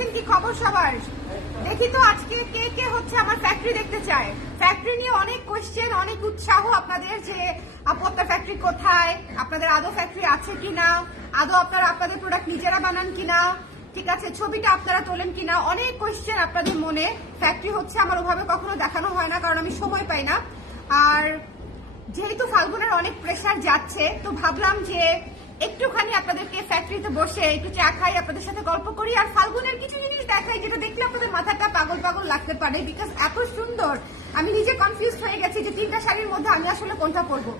আছেন? কি খবর সবার? দেখি তো আজকে কে কে হচ্ছে আমার ফ্যাক্টরি দেখতে চায়। ফ্যাক্টরি নিয়ে অনেক কোশ্চেন, অনেক উৎসাহ আপনাদের যে আপু আপনার ফ্যাক্টরি কোথায়, আপনাদের আদৌ ফ্যাক্টরি আছে কিনা, আদৌ আপনারা আপনাদের প্রোডাক্ট নিজেরা বানান কিনা, ঠিক আছে, ছবিটা আপনারা তোলেন কিনা, অনেক কোশ্চেন আপনাদের মনে। ফ্যাক্টরি হচ্ছে আমার ওভাবে কখনো দেখানো হয় না, কারণ আমি সময় পাই না। আর যেহেতু ফাল্গুনের অনেক প্রেসার যাচ্ছে, তো ভাবলাম যে একটুখানি আপনাদেরকে ফ্যাক্টরিতে বসে একটু চা খাই, আপনাদের সাথে গল্প করি, আর ফাল্গুনের কিছু জিনিস দেখাই যেটা দেখলে আপনাদের মাথাটা পাগল পাগল লাগতে পারে। বিকজ এত সুন্দর, আমি নিজে কনফিউজ হয়ে গেছি যে তিনটা শাড়ির মধ্যে আমি আসলে কোনটা পরবো।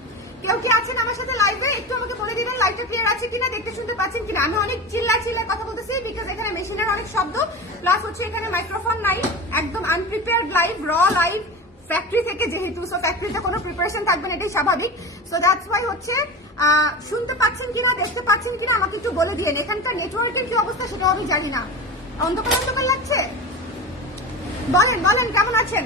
কেউ কি আছেন আমার সাথে লাইভে? একটু আমাকে বলে দিবেন লাইভটা ক্লিয়ার আছে কিনা, দেখতে শুনতে পাচ্ছেন কিনা। আমি অনেক চিল্লা কথা বলতেছি বিকজ এখানে মেশিনের অনেক শব্দ, প্লাস হচ্ছে এখানে মাইক্রোফোন নাই, একদম আনপ্রিপেয়ার্ড লাইভ, র লাইভ ফ্যাক্টরি থেকে, যেহেতু সো ফ্যাক্টরিতে কোনো প্রিপারেশন থাকবে না, এটাই স্বাভাবিক। সো দ্যাটস ওয়াই হচ্ছে শুনতে পাচ্ছেন কিনা, দেখতে পাচ্ছেন কিনা আমাকে একটু বলে দিয়েন। এখানকার নেটওয়ার্কের কি অবস্থা সেটাও আমি জানি না। অন্ধকার অন্ধকার লাগছে, বলেন বলেন কেমন আছেন।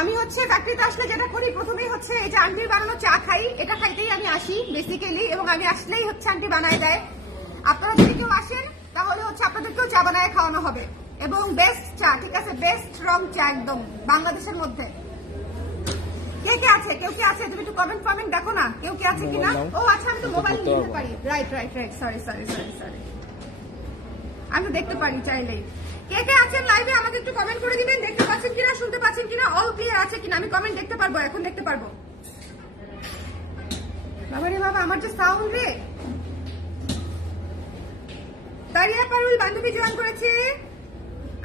আমি হচ্ছে ফ্যাক্টরিতে আসলে যেটা করি, প্রথমেই হচ্ছে এই যে আন্টির বানানো চা খাই, এটা খাইতেই আমি আসি বেসিক্যালি, এবং আমি আসলেই হচ্ছে আন্টি বানায় দেয়। আপনারা যদি কেউ আসেন তাহলে হচ্ছে আপনাদেরকেও চা বানায় খাওয়ানো হবে, এবং বেস্ট চা, ঠিক আছে, বেস্ট রং চা একদম বাংলাদেশের মধ্যে। কে কে আছে? কেউ কি আছে? তুমি একটু কমেন্ট দেখো না, কেউ কি আছে কিনা। ও আচ্ছা, আমি তো মোবাইল নিতে পারি, রাইট, সরি আমি তো দেখতে পারি চাইলেই। কে কে আছেন লাইভে আমাকে একটু কমেন্ট করে দিবেন, দেখতে পাচ্ছেন কিনা, শুনতে পাচ্ছেন কিনা, অল ক্লিয়ার আছে কিনা। আমি কমেন্ট দেখতে পারবো, এখন দেখতে পারবো। বাবা রে বাবা, আমার যে সাউন্ড রে। তারিয়া পারুল বান্ধবী জয়েন করেছে।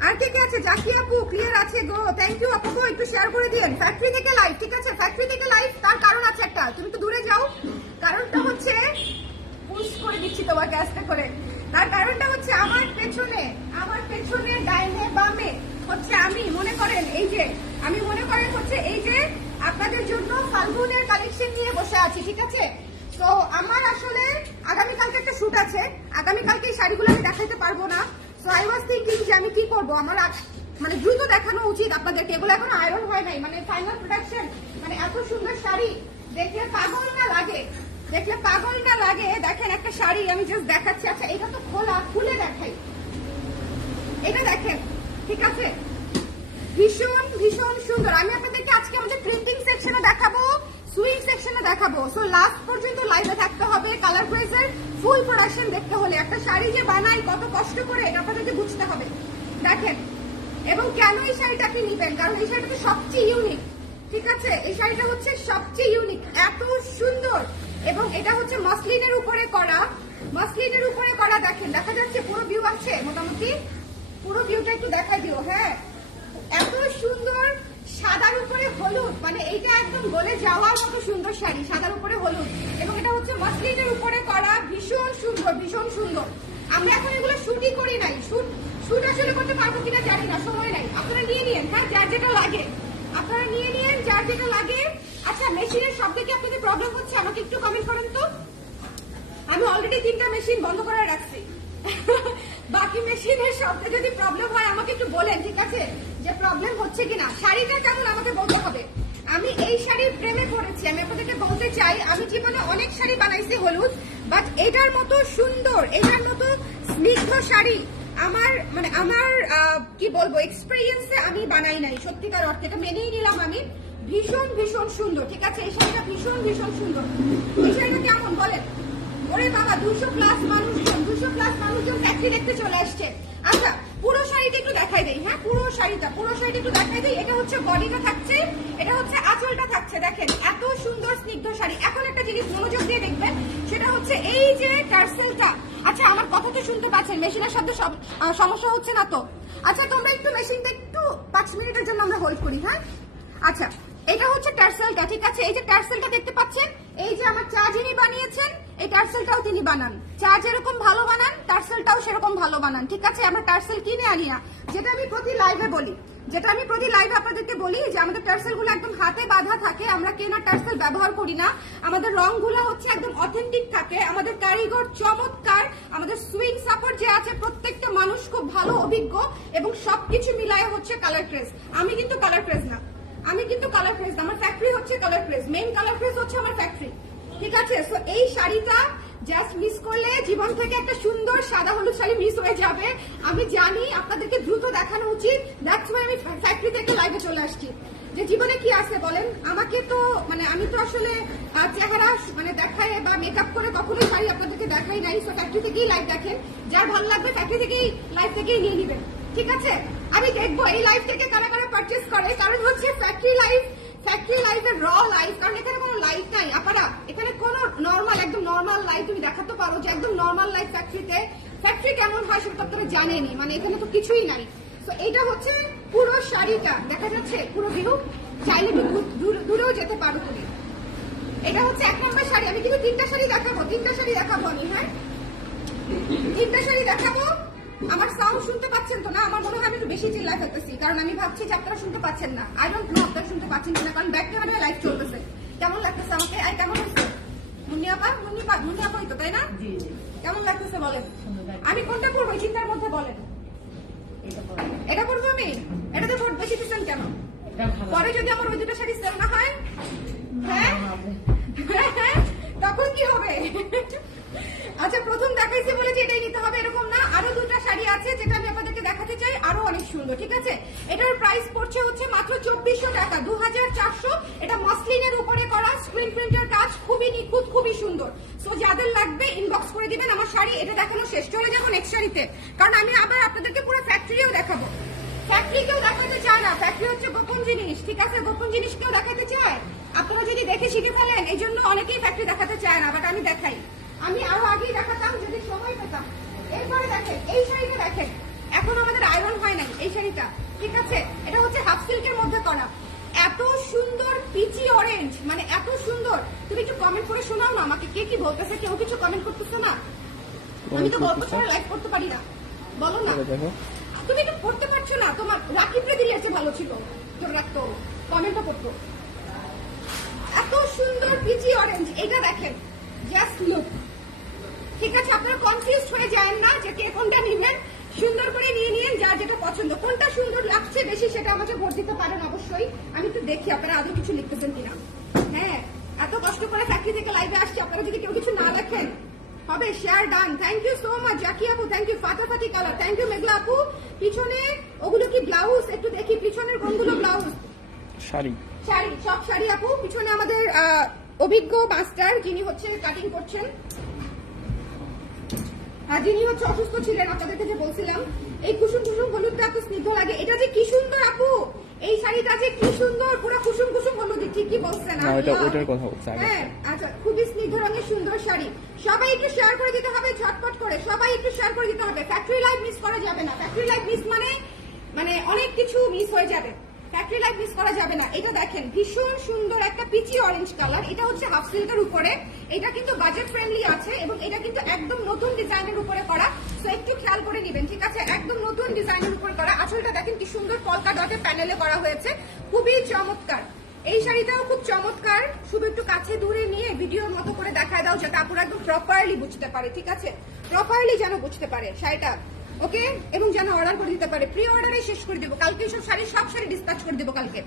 আর কে কে আছে? জাকি আপু ক্লিয়ার আছে গো, থ্যাংক ইউ আপু, একটু শেয়ার করে দিন। ফ্যাক্টরি থেকে লাইভ, ঠিক আছে, ফ্যাক্টরি থেকে লাইভ। তার কারণ আছে একটা, তুমি তো দূরে যাও। কারণটা হচ্ছে, পুশ করে দিচ্ছি তোমাকে আস্তে করে। তার কারণটা হচ্ছে আমার পেছনে ডাইনে বামে হচ্ছে আমি মনে করেন হচ্ছে এই যে আপনাদের জন্য ফাল্গুনের কালেকশন নিয়ে বসে আছি, ঠিক আছে। তো আমার আসলে আগামীকালকে একটা শুট আছে, আগামীকালকে এই শাড়িগুলো আমি দেখাইতে পারবো না। সো আই ওয়াজ থিংকিং যে আমি কি করবো, আমার মানে দ্রুত দেখানো উচিত আপনাদেরকে। এগুলো এখন আয়রন হয় নাই, মানে ফাইনাল প্রোডাকশন, মানে এত সুন্দর শাড়ি দেখলে পাগল না লাগে, দেখেন একটা শাড়ি আমি জাস্ট দেখাচ্ছি। আচ্ছা, এটা তো খোলা, খুলে দেখাই, এটা দেখেন, ঠিক আছে, ভীষণ ভীষণ সুন্দর। আমি আপনাদেরকে আজকে আমাদের প্রিন্টিং সেকশনে দেখাবো, সুইং সেকশনে দেখাবো। সো লাস্ট পর্যন্ত লাইভে থাকতে হবে। কালার প্রেসের ফুল প্রোডাকশন দেখতে হলে, একটা শাড়ি যে বানাই কত কষ্ট করে এটা আপনাদেরকে বুঝতে হবে। দেখেন, এবং কেন এই শাড়িটাকে নিবেন, কারণ এই শাড়িটা তো সবচেয়ে ইউনিক, ঠিক আছে, এই শাড়িটা হচ্ছে সবচেয়ে ইউনিক, এত সুন্দর। এবং এটা হচ্ছে মাসলিনের উপরে করা, দেখেন, দেখা যাচ্ছে পুরো ভিউ আছে, মোটামুটি পুরো ভিউটা একটু দেখাই দিও। হ্যাঁ, এত সুন্দর, সাদার উপরে হলুদ, মানে এইটা একদম গলে যাওয়ার মতো সুন্দর শাড়ি, সাদার উপরে হলুদ, এবং এটা হচ্ছে মাসলিনের উপরে করা, ভীষণ সুন্দর। আমি এখন এগুলো শুটই করি নাই, শুট আসলে করতে পারবো কিনা জানি না, সময় নাই। আপনারা নিয়ে নিন, হ্যাঁ, যার যেটা লাগে আপনারা নিয়ে নিন, যার যেটা লাগে। আচ্ছা, মেশিনের শব্দে কি আপনাদের প্রবলেম হচ্ছে? আমাকে একটু কমেন্ট করেন তো। আমি অলরেডি 3টা মেশিন বন্ধ করে রাখছি, বাকি মেশিনের শব্দে যদি প্রবলেম হয় আমাকে একটু বলেন, ঠিক আছে, যে প্রবলেম হচ্ছে কিনা। শাড়িটা কেমন আমাকে বলতে হবে। আমি এই শাড়ির প্রেমে পড়েছি, আমি আপনাদেরকে বলতে চাই, আমি জীবনে অনেক শাড়ি বানাইছি হলুদ, বাট এটার মতো সুন্দর, এটার মতো স্নিগ্ধ শাড়ি আমার কি বলবো, এক্সপেরিয়েন্সে আমি বানাই নাই, সত্যিকার অর্থে। এটা মেনেই নিলাম আমি। ভীষণ সুন্দর, ঠিক আছে, এই শাড়িটা ভীষণ সুন্দর। এই শাড়িটা কেমন বলেন? ওরে বাবা, 200 প্লাস মানুষজন ফ্যাক্টরি দেখতে চলে আসছে। আচ্ছা, পুরো শাড়িটা একটু দেখাই দেই। হ্যাঁ, পুরো শাড়িটা একটু দেখাই দেই। এটা হচ্ছে বডিটা থাকছে, এটা হচ্ছে আঁচলটা থাকছে, দেখেন এত সুন্দর স্নিগ্ধ শাড়ি। এখন একটা জিনিস মনোযোগ দিয়ে দেখবেন, সেটা হচ্ছে এই যে টার্সেলটা। আচ্ছা, আমার কথা তো শুনতে পাচ্ছেন? মেশিনের শব্দে সমস্যা হচ্ছে না তো? আচ্ছা, তোমরা একটু মেশিনটা একটু 5 মিনিটের জন্য আমরা হোল্ড করি। হ্যাঁ, আচ্ছা, এটা হচ্ছে টার্সেলটা, ঠিক আছে। এই যে টার্সেলটা দেখতে পাচ্ছেন, এই যে আমার চা যিনি বানিয়েছেন, এই টার্সেলটাও তিনি বানান। চা যেরকম ভালো বানান, টার্সেলটাও সেরকম ভালো বানান, ঠিক আছে। আমরা টার্সেল কিনে আনি না, যেটা আমি প্রতি লাইভে আপনাদেরকে বলি যে আমাদের টার্সেলগুলো একদম হাতে বাঁধা থাকে, আমরা কেনা টার্সেল ব্যবহার করি না। আমাদের রংগুলো হচ্ছে একদম অথেন্টিক থাকে, আমাদের কারিগর চমৎকার, আমাদের সুইং সাপোর্ট যে আছে প্রত্যেকটা মানুষ খুব ভালো অভিজ্ঞ, এবং সবকিছু মিলায় হচ্ছে কালার ক্রেজ। আমি কিন্তু কালার ক্রেজ না, আমার ফ্যাক্টরি হচ্ছে colour craze, main colour craze হচ্ছে আমার ফ্যাক্টরি, ঠিক আছে। সো এই শাড়িটা জাস্ট মিস করলে জীবন থেকে একটা সুন্দর সাদা হলুদ শাড়ি মিস হয়ে যাবে। আমি জানি আপনাদেরকে দ্রুত দেখানো উচিত, দ্যাটস ওয়াই আমি ফ্যাক্টরি থেকে লাইভে চলে আসছি। যে জীবনে কি আছে বলেন, আমাকে তো মানে আমি তো আসলে চেহারা মানে দেখায় বা মেকআপ করে কখনোই শাড়ি আপনাদেরকে দেখাই নাই। তো ফ্যাক্টরি থেকেই লাইভ দেখেন, যার ভালো লাগবে ফ্যাক্টরি থেকেই লাইভ থেকেই নিয়ে নেবেন, ঠিক আছে? আমি দেখবো এই লাইভ থেকে কারা কারা পারচেস করে, কারণ হচ্ছে ফ্যাক্টরি লাইভের র লাইভ, কারণ এখানে কোনো লাইভ নাই আপনারা, এখানে কোনো নর্মাল একদম নর্মাল লাইভ তুমি দেখাতে পারো যে একদম নর্মাল লাইভ ফ্যাক্টরি কেমন হয় সেটা আপনারা জানেনি, মানে এখানে তো কিছুই নাই। তো এটা হচ্ছে পুরো শাড়িটা দেখা যাচ্ছে, পুরো ভিউ, চাইলে দূরেও যেতে পারো তুমি। এটা হচ্ছে 1 নম্বর শাড়ি। আমি কিন্তু 3টা শাড়ি দেখাবো আমি, হ্যাঁ 3টা শাড়ি দেখাবো। আমার সাউন্ড শুনতে পাচ্ছেন তো না? আমার মনে হয় আমি একটু বেশি চিল্লায় ফেলতেছি, কারণ আমি ভাবছি যে আপনারা শুনতে পাচ্ছেন না। আই ডোন্ট নো আপনারা শুনতে পাচ্ছেন কিনা, কারণ ব্যাক ক্যামেরায় লাইভ চলতেছে। কেমন লাগতেছে আমাকে? আর কেমন হয়েছে মুন্নি আপা হইতো তাই না? কেমন লাগতেছে বলেন? আমি কোনটা করবো চিন্তার মধ্যে বলেন? এটা করবো আমি? এটাতে ভোট বেশি দিচ্ছেন কেন? পরে যদি আমার ওই 2টা শাড়ি সেল না হয়, হ্যাঁ তখন কি হবে? আচ্ছা, প্রথম দেখাইছি বলে যে এটাই নিতে হবে এরকম না, আরো 2টা শাড়ি আছে যেটা আমি আপনাদেরকে দেখাতে চাই, আরো অনেক সুন্দর, ঠিক আছে? এটার প্রাইস পড়ছে হচ্ছে মাত্র 2400 টাকা, 2400। এটা মসলিনের উপরে করা স্ক্রিন প্রিন্টের কাজ, খুবই নিখুঁত, খুবই সুন্দর। সো যাদের লাগবে ইনবক্স করে দিবেন। আমার শাড়ি এটা দেখানো শেষ, চলে যাবো নেক্সট শাড়িতে, কারণ আমি আবার আপনাদেরকে পুরো ফ্যাক্টরিও দেখাবো। ফ্যাক্টরি কেউ দেখাতে চায় না, ফ্যাক্টরি হচ্ছে গোপন জিনিস, ঠিক আছে? গোপন জিনিস কেউ দেখাতে চায়, আপনারা যদি দেখে শিখে ফেলেন, এই জন্য অনেকেই ফ্যাক্টরি দেখাতে চায় না, বাট আমি দেখাই। আমি আরো আগেই দেখাতাম যদি সময় পেতাম। এরপরে দেখেন এই শাড়িটা, দেখেন এখন আমাদের আয়রন হয় নাই এই শাড়িটা, ঠিক আছে? এটা হচ্ছে হাফ সিল্কের মধ্যে করা, এত সুন্দর পিচি অরেঞ্জ, মানে এত সুন্দর। তুমি একটু কমেন্ট করে শোনাও না আমাকে, কে কি বলতেছে? কেউ কিছু কমেন্ট করতেছে না? আমি তো গল্প ছাড়া লাইভ করতে পারি না, বলো না? তুমি একটু পড়তে পারছো না? তোমার রাকিবরে দিলে আছে ভালো ছিল, তোর রাখতো কমেন্টও করতো। এত সুন্দর পিচি অরেঞ্জ, এটা দেখেন, জাস্ট লুক, ঠিক আছে? আপনারা কনফিউজ হয়ে যায় না যে কে কোনটা নিবেন, সুন্দর করে নিয়ে নিন যার যেটা পছন্দ। কোনটা সুন্দর লাগছে বেশি সেটা আমাকে ভোট দিতে পারেন অবশ্যই। আমি একটু দেখি আপনারা আদৌ কিছু লিখতেছেন কিনা। হ্যাঁ, এত কষ্ট করে ফ্যাক্টরি থেকে লাইভে আসছি, আপনারা যদি কেউ কিছু না লেখেন হবে। Share done, thank you so much Jaki আপু, থ্যাংক ইউ ফাটাফাটি কালার, থ্যাংক ইউ মেঘলা আপু। পিছনে ওগুলো কি ব্লাউজ? একটু দেখি পিছনের কোনগুলো ব্লাউজ। শাড়ি সব শাড়ি আপু। পিছনে আমাদের অভিজ্ঞ মাস্টার যিনি হচ্ছে কাটিং করছেন, আর যিনি হচ্ছে অসুস্থ ছিলেন, আপনাদেরকে যে বলছিলাম। এই কুসুম হলুদটা এত স্নিগ্ধ লাগে, এটা যে কি সুন্দর আপু, এই শাড়িটা যে কি সুন্দর, পুরো কুসুম হলুদ, ঠিকই বলছেন। হ্যাঁ, আচ্ছা, খুবই স্নিগ্ধ রঙের সুন্দর শাড়ি। সবাই একটু শেয়ার করে দিতে হবে, ঝটপট করে সবাই একটু শেয়ার করে দিতে হবে। ফ্যাক্টরি লাইভ মিস করা যাবে না, ফ্যাক্টরি লাইভ মিস মানে অনেক কিছু মিস হয়ে যাবে, ফ্যাক্টরি লাইভ মিস করা যাবে না। এটা দেখেন ভীষণ সুন্দর একটা পিচি অরেঞ্জ কালার, এটা হচ্ছে হাফ সিল্কের উপরে, এটা কিন্তু বাজেট ফ্রেন্ডলি আছে এবং এটা কিন্তু একদম নতুন ডিজাইনের উপরে করা। তো একটু খেয়াল করে নেবেন, ঠিক আছে? একদম নতুন ডিজাইনের উপরে করা। আসলটা দেখেন কি সুন্দর পলকা ডটে প্যানেলে করা হয়েছে, খুবই চমৎকার। এই শাড়িটাও খুব চমৎকার, শুধু একটু কাছে দূরে নিয়ে ভিডিওর মতো করে দেখায় দাও যাতে আপুরা একদম প্রপারলি বুঝতে পারে, ঠিক আছে? প্রপারলি যেন বুঝতে পারে শাড়িটা, ওকে? এবং যেন অর্ডার করে দিতে পারে। প্রি অর্ডারে শেষ করে দেবো কালকে, সব শাড়ি ডিসপ্যাচ করে দেবো কালকে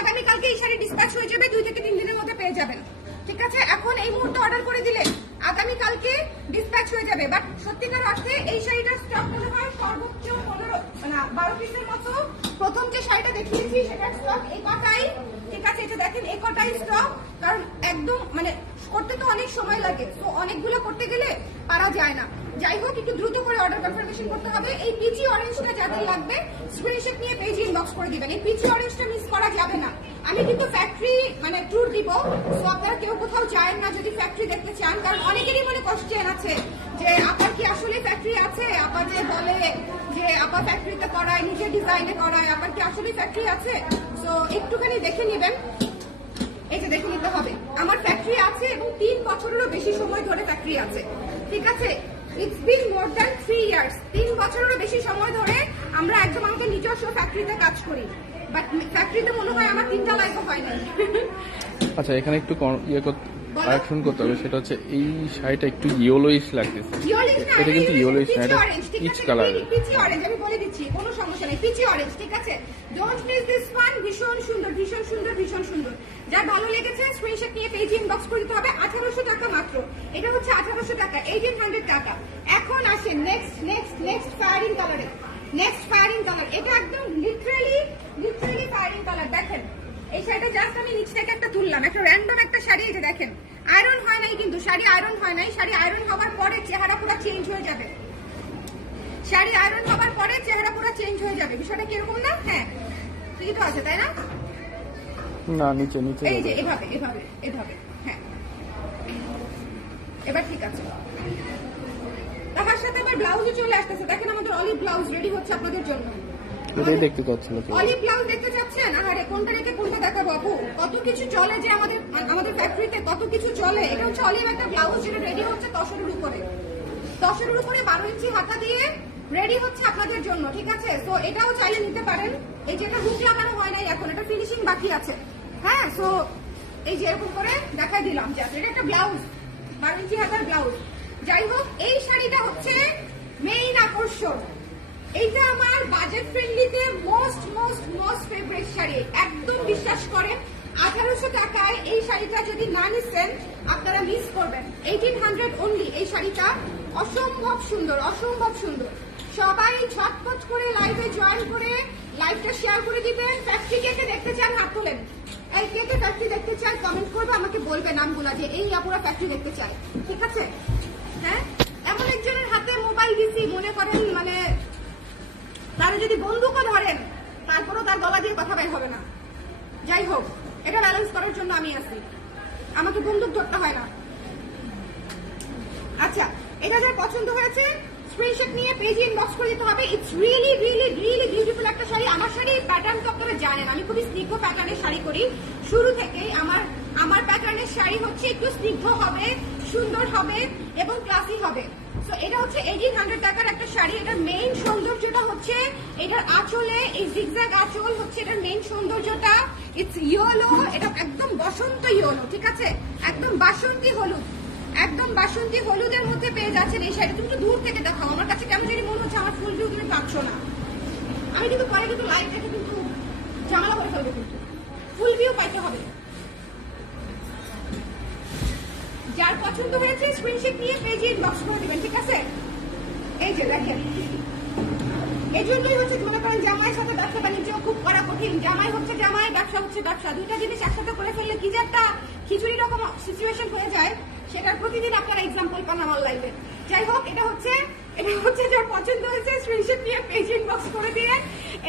আগামীকালকে এই শাড়ি ডিসপ্যাচ হয়ে যাবে, 2 থেকে 3 দিনের মধ্যে পেয়ে যাবেন, ঠিক আছে? এখন এই মুহূর্তে অর্ডার করে দিলে আগামীকালকে ডিসপ্যাচ হয়ে যাবে। বাট সত্যিকার অর্থে এই শাড়িটার স্টক মনে হয় সর্বোচ্চ 12 পিসের মতো। প্রথম যে শাড়িটা দেখিয়েছি সেটার স্টক এই কটাই, ঠিক আছে? এটা দেখেন এই কটাই স্টক, কারণ একদম মানে করতে তো অনেক সময় লাগে, তো অনেকগুলো করতে গেলে পারা যায় না। যাই হোক, একটু দ্রুত করে অর্ডার কনফার্মেশন করতে হবে। এই পিচি অরেঞ্জটা যাদের লাগবে স্ক্রিনশট নিয়ে পেজে ইনবক্স করে দিবেন, এই পিচি অরেঞ্জটা মিস করা যাবে না। আমি কিন্তু ফ্যাক্টরি মানে ট্যুর দিব, তো আপনারা কেউ কোথাও যায় না যদি ফ্যাক্টরি দেখতে চান, কারণ অনেকেরই মনে কোশ্চেন আছে যে আপনার কি আসলে ফ্যাক্টরি আছে, আবার যে বলে যে আপনার ফ্যাক্টরিতে করায়, নিজের ডিজাইনে করায়, আপনার কি আসলে ফ্যাক্টরি আছে? তো একটুখানি দেখে নেবেন, এই যে দেখে নিতে হবে আমার ফ্যাক্টরি আছে এবং 3 বছরেরও বেশি সময় ধরে ফ্যাক্টরি আছে, ঠিক আছে? It's been more than 3 years, 3 বছরেরও বেশি সময় ধরে আমরা একদম আমাকে নিজস্ব ফ্যাক্টরিতে কাজ করি। বাট ফ্যাক্টরিতে মনে হয় আমার 3টা লাইফও হয় নাই। আচ্ছা, এখানে একটু কারেকশন করতে হবে, সেটা হচ্ছে এই শাড়িটা একটু ইয়েলোইশ লাগতেছে। এটা কিন্তু ইয়েলোইশ না, এটা পিচ কালার। পিচি অরেঞ্জ, আমি বলে দিচ্ছি, কোনো সমস্যা নেই, পিচি অরেঞ্জ, ঠিক আছে? ডোন্ট মিস দিস ওয়ান, ভীষণ সুন্দর। যার ভালো লেগেছে স্ক্রিনশট নিয়ে পেজে ইনবক্স করে দিতে হবে। 1800 টাকা মাত্র, এটা হচ্ছে 1800 টাকা, 1800 টাকা। এখন আসেন নেক্সট ফায়ারিং কালারে, নেক্সট ফায়ারিং কালার। এটা একদম লিটারালি ফায়ারিং কালার। দেখেন এই শাড়িটা জাস্ট আমি নিচ থেকে একটা তুললাম, একটা র্যান্ডম একটা শাড়ি। এই যে দেখেন আয়রন হয় নাই, কিন্তু শাড়ি আয়রন হয় নাই। শাড়ি আয়রন হওয়ার পরে চেহারা পুরো চেঞ্জ হয়ে যাবে, শাড়ি আয়রন হওয়ার পরে চেহারা পুরো চেঞ্জ হয়ে যাবে। বিষয়টা কিরকম না? হ্যাঁ ঠিকই তো আছে, তাই না? না নিচে এই যে এভাবে এভাবে এভাবে, হ্যাঁ এবার ঠিক আছে। তার সাথে আবার ব্লাউজও চলে আসতেছে। দেখেন আমাদের অলিভ ব্লাউজ রেডি হচ্ছে আপনাদের জন্য। এটাই দেখতে চাচ্ছিল। অলিভ ব্লাউজ দেখতে চাচ্ছেন? আরে কোনটা রেখে কোনটা দেখাবো আপু? কত কিছু চলে যে আমাদের ফ্যাক্টরিতে, কত কিছু চলে। এটা হচ্ছে অলিভ একটা ব্লাউজ যেটা রেডি হচ্ছে 10-এর উপরে, 10-এর উপরে 12 ইঞ্চি হাতা দিয়ে রেডি হচ্ছে আপনাদের জন্য, ঠিক আছে? তো এটাও চাইলে নিতে পারেন। এই যে এটা হুক লাগানো হয় নাই এখন, এটা ফিনিশিং বাকি আছে। হ্যাঁ সো এই যে এরকম করে দেখাই দিলাম যে এটা একটা ব্লাউজ, 12 ইঞ্চি হাতার ব্লাউজ। যাই হোক, এই শাড়িটা হচ্ছে মেইন আকর্ষণ। এইটা আমার বাজেট ফ্রেন্ডলিতে মোস্ট ফেভারিট শাড়ি। একদম বিশ্বাস করেন 1800 টাকায় এই শাড়িটা যদি না নিচ্ছেন আপনারা মিস করবেন। 1800 অনলি এই শাড়িটা। অসম্ভব সুন্দর, অসম্ভব সুন্দর। সবাই ঝটপট করে লাইভে জয়েন করে লাইভটা শেয়ার করে দিবেন। ফ্যাক্টরি কে কে দেখতে চান হাত তোলেন। এই কে কে ফ্যাক্টরি দেখতে চান কমেন্ট করবে, আমাকে বলবে নামগুলা যে এই আপুরা ফ্যাক্টরি দেখতে চায়, ঠিক আছে? হ্যাঁ এমন একজনের হাতে মোবাইল দিছি মনে করেন মানে তারা যদি বন্দুকও ধরেন তারপরও তার গলা দিয়ে কথা বের হবে না। যাই হোক, এটা ব্যালেন্স করার জন্য আমি আছি, আমাকে বন্দুক ধরতে হয় না। আচ্ছা, এটা যার পছন্দ হয়েছে স্ক্রিনশট নিয়ে পেজে ইনবক্স করে দিতে হবে। ইটস রিয়েলি বিউটিফুল একটা শাড়ি। আমার শাড়ির প্যাটার্ন তো আপনারা জানেন, আমি খুবই স্নিগ্ধ প্যাটার্নের শাড়ি করি শুরু থেকেই। আমার প্যাটার্নের শাড়ি হচ্ছে একটু স্নিগ্ধ হবে, সুন্দর হবে এবং ক্লাসি হবে। সো এটা হচ্ছে 1800 টাকার একটা শাড়ি। এটার মেইন সৌন্দর্যটা হচ্ছে এটার আঁচলে, এই জিগজ্যাগ আঁচল হচ্ছে এটার মেইন সৌন্দর্যটা। ইটস ইয়েলো, এটা একদম বসন্ত ইয়েলো, ঠিক আছে? একদম বাসন্তী হলুদ, একদম বাসন্তী হলুদের মধ্যে পেয়ে যাচ্ছেন এই শাড়ি। তুমি একটু দূর থেকে দেখাও, আমার কাছে কেমন জানি মনে হচ্ছে আমার ফুল ভিউ তুমি পাচ্ছ না। আমি কিন্তু পরে কিন্তু লাইভ দেখে কিন্তু ঝামেলা করে ফেলবো, কিন্তু ফুল ভিউ পাইতে হবে। যার পছন্দ হয়েছে স্ক্রিনশট নিয়ে পেজে ইনবক্স করে দিবেন, ঠিক আছে? এই যে দেখেন, এই জন্যই হচ্ছে মনে করেন জামাইয়ের সাথে ব্যবসা বাণিজ্য খুব করা কঠিন। জামাই হচ্ছে জামাই, ব্যবসা হচ্ছে ব্যবসা। দুইটা জিনিস একসাথে করে ফেললে কি যে একটা খিচুড়ি রকম সিচুয়েশন হয়ে যায়, সেটার প্রতিদিন আপনারা এক্সাম্পল পান আমার লাইফে। যাই হোক, এটা হচ্ছে যার পছন্দ হয়েছে স্ক্রিনশট নিয়ে পেজে ইনবক্স করে দিয়ে।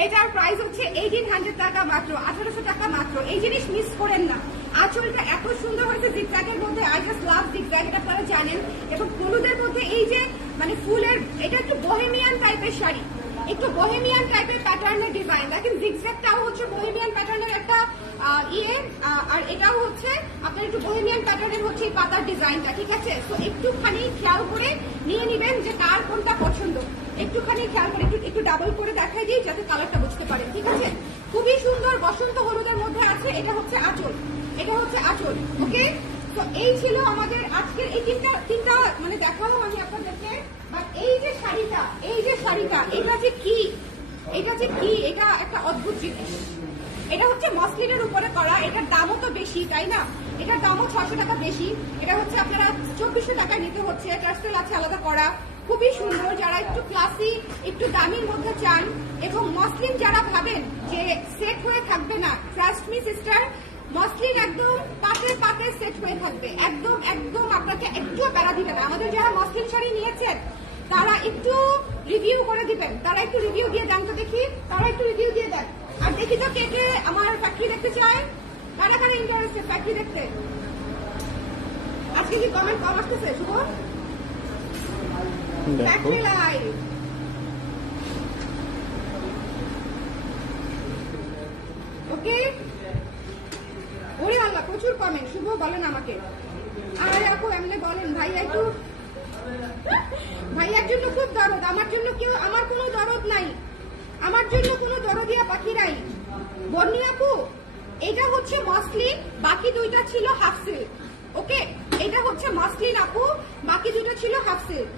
এটার প্রাইস হচ্ছে 1800 টাকা মাত্র, 1800 টাকা মাত্র। এই জিনিস মিস করেন না। আঁচলটা এত সুন্দর হয়েছে জিগজ্যাগের মধ্যে, আই জাস্ট লাভ জিগজ্যাগ, এটা আপনারা জানেন। এবং হলুদের মধ্যে এই যে মানে ফুলের, এটা একটু বোহেমিয়ান টাইপের শাড়ি, একটু বোহেমিয়ান টাইপের প্যাটার্নের ডিজাইন। দেখেন জিগজ্যাগটাও হচ্ছে বোহেমিয়ান প্যাটার্নের একটা আর এটাও হচ্ছে আপনার একটু বোহেমিয়ান প্যাটার্নের হচ্ছে এই পাতার ডিজাইনটা, ঠিক আছে? তো একটুখানি খেয়াল করে নিয়ে নিবেন যে কার কোনটা পছন্দ। একটুখানি খেয়াল করে একটু ডাবল করে দেখাই দিই যাতে কালারটা বুঝতে পারেন, ঠিক আছে? খুবই সুন্দর বসন্ত হলুদের মধ্যে আছে। এটা হচ্ছে আঁচল, এটা হচ্ছে আঁচল, ওকে? তো এই ছিল আমাদের আজকের এই তিনটা মানে দেখালাম আমি আপনাদেরকে। বাট এই যে শাড়িটা, এটা যে কি, এটা একটা অদ্ভুত জিনিস। এটা হচ্ছে মসলিনের উপরে করা, এটার দামও তো বেশি, তাই না? এটার দামও 600 টাকা বেশি। এটা হচ্ছে আপনারা 2400 টাকায় নিতে হচ্ছে, টার্সেল আছে আলাদা করা। খুবই সুন্দর। যারা একটু ক্লাসি, একটু দামির মধ্যে চান এবং মসলিন যারা ভাবেন যে সেট হয়ে থাকবে না, ট্রাস্ট মি সিস্টার, মসলিন একদম পাতে সেট হয়ে থাকবে। একদম আপনাকে একটুও প্যারা দিবে না। আমাদের যারা মসলিন শাড়ি নিয়েছেন তারা একটু রিভিউ করে দিবেন, তারা একটু রিভিউ দিয়ে দেন তো দেখি, তারা একটু রিভিউ দিয়ে দেন। আর দেখি তো কে কে আমার ফ্যাক্টরি দেখতে চায়, কারা কারা ইন্টারেস্টেড ফ্যাক্টরি দেখতে। আজকে কি কমেন্ট কম আসতেছে শুভ? ফ্যাক্টরি লাইভ, ওকে? ওরে আল্লাহ, প্রচুর কমেন্ট। শুভ বলেন আমাকে, আরে আপু এমনি বলেন ভাইয়ার জন্য খুব দরদ, আমার জন্য কেউ, আমার কোনো দরদ নাই, আমার জন্য কোনো দরদিয়া পাখি নাই। বন্নি আপু, এটা হচ্ছে মসলিন, বাকি দুইটা ছিল হাফ সিল্ক, ওকে? এটা হচ্ছে মসলিন আপু, বাকি দুইটা ছিল হাফ সিল্ক।